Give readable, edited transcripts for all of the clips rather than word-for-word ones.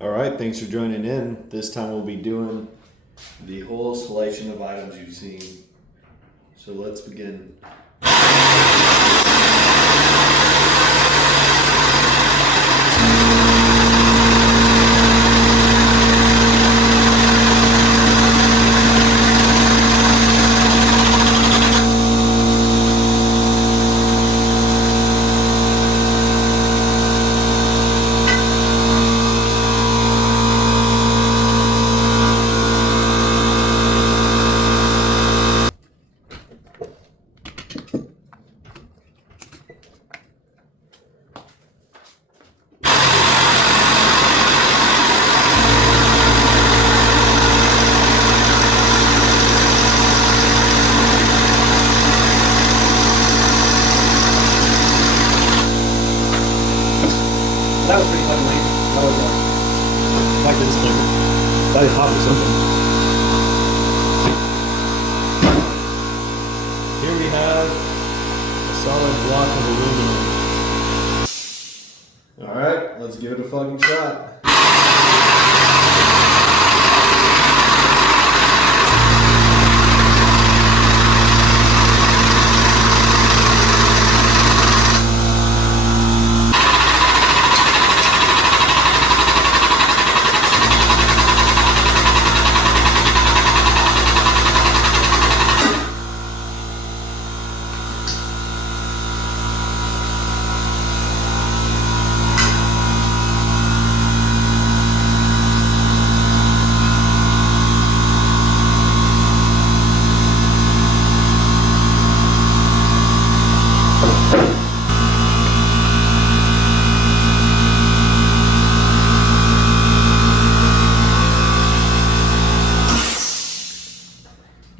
All right, thanks for joining in. This time we'll be doing the whole selection of items you've seen. So let's begin. That was pretty fucking lame. That was Back to this thing. That is hot or something. Here we have a solid block of aluminum. All right, let's give it a fucking shot.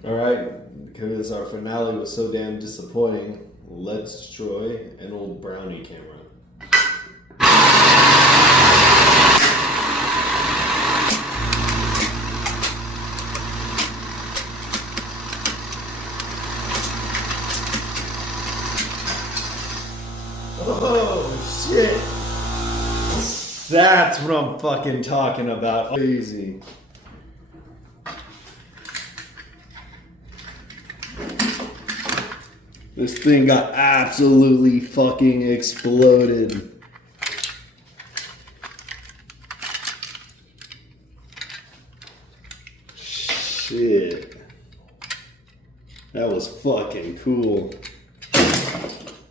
Alright, because our finale was so damn disappointing, let's destroy an old brownie camera. Oh shit! That's what I'm fucking talking about. Crazy. This thing got absolutely fucking exploded. Shit. That was fucking cool.